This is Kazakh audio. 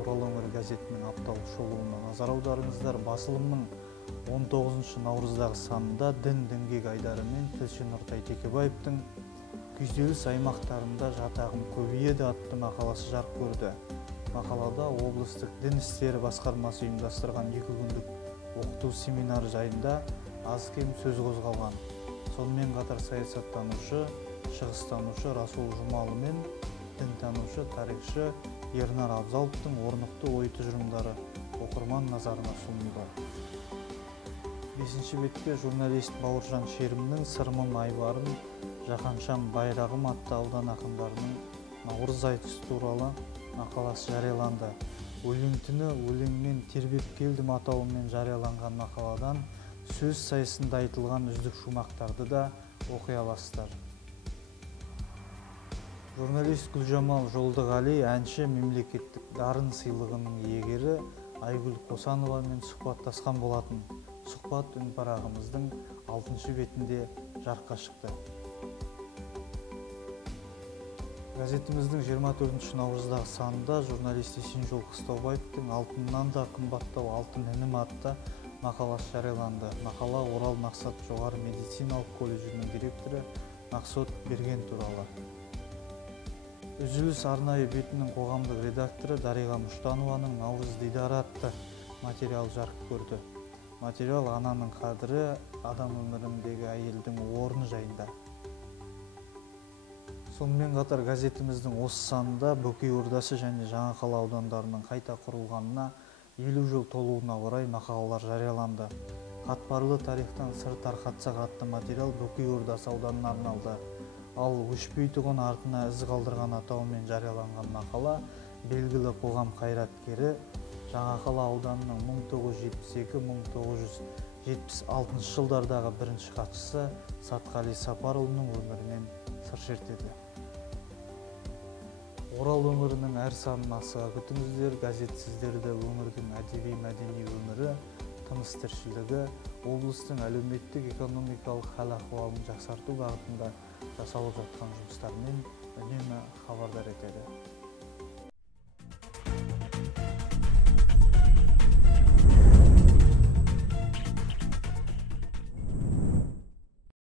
Орал өңірі газетінің апталық шолуына назар аударыңыздар. Басылымның 19 наурыздағы санында дін діңгек айдарымен тілші Нұртай Текебаевтың күйзеліс аймақтарында жатағым көбейеді атты мақаласы жарық көрді. Мақалада облыстық дін істері басқармасы ұйымдастырған 2 күндік оқыту семинары жайында аз кем сөз қозғалған. Сонымен қатар саясаттанушы, шығыстанушы Расул Жұмалы мен дінтанушы, тарихшы Ернар Абзаловтың орнықты ой тұжырымдары оқырман назарына ұсынылды. 5-ші бетте журналист Бауыржан Шерімнің Сырмын Айбарын, Жаһаншам Байрағым атты аудан ақындарының наурыз айтысы туралы мақаласы жарияланды. Өлең түні өлеңмен тербеп келдім атауымен жарияланған мақаладан сөз сайысында айтылған үздік шумақтарды да оқи аласыздар. Журналист Гүлжамал Жолдығали әнші мемлекеттік дарын сыйлығының иегері Айгүл Қосановамен сұхбаттасқан болатын. Сұхбат үнпарағымыздың 6-шы бетінде жарыққа шықты. Газетіміздің 24 наурыздағы санында журналист Есенжол Қыстаубаевтың «Алтыннан да қымбаттау алтын інім» атты мақаласы жарияланды. Мақала Орал Мақсат жоғары медициналық колледжінің директоры Мақсот Берген туралы. Үзіліс арнайы бетінің қоғамдық редакторы Дариға Мұштанованың «Наурыз дидары» атты материал жарық көрді. Материал ананың қадірі, адам өміріндегі әйелдің орны жайында. Сонымен қатар газетіміздің осы санында Бөкей Ордасы және Жаңақала аудандарының қайта құрылғанына 50 жыл толуына орай мақалалар жарияланды. Қатпарлы тарихтан сыр тарқатсақ атты материал Бөкей Ордасы ауданына арналды. Ал өшпей туған артына із қалдырған атауымен жарияланған мақала белгілі қоғам қайраткері Жаңақала ауданының 1972-1976 жылдардағы бірінші хатшысы Сатқали Сапарұлының өмірінен сыр шертеді. Орал өңірінің әр санын асыға күтіңіздер. Газет сіздерді өңірдің әдеби-мәдени өмірі, тыныс-тіршілігі, облыстың әлеуметтік-экономикалық хал-ахуалын жақсарту бағытында жасалып жатқан жұмыстармен үнемі хабардар етеді.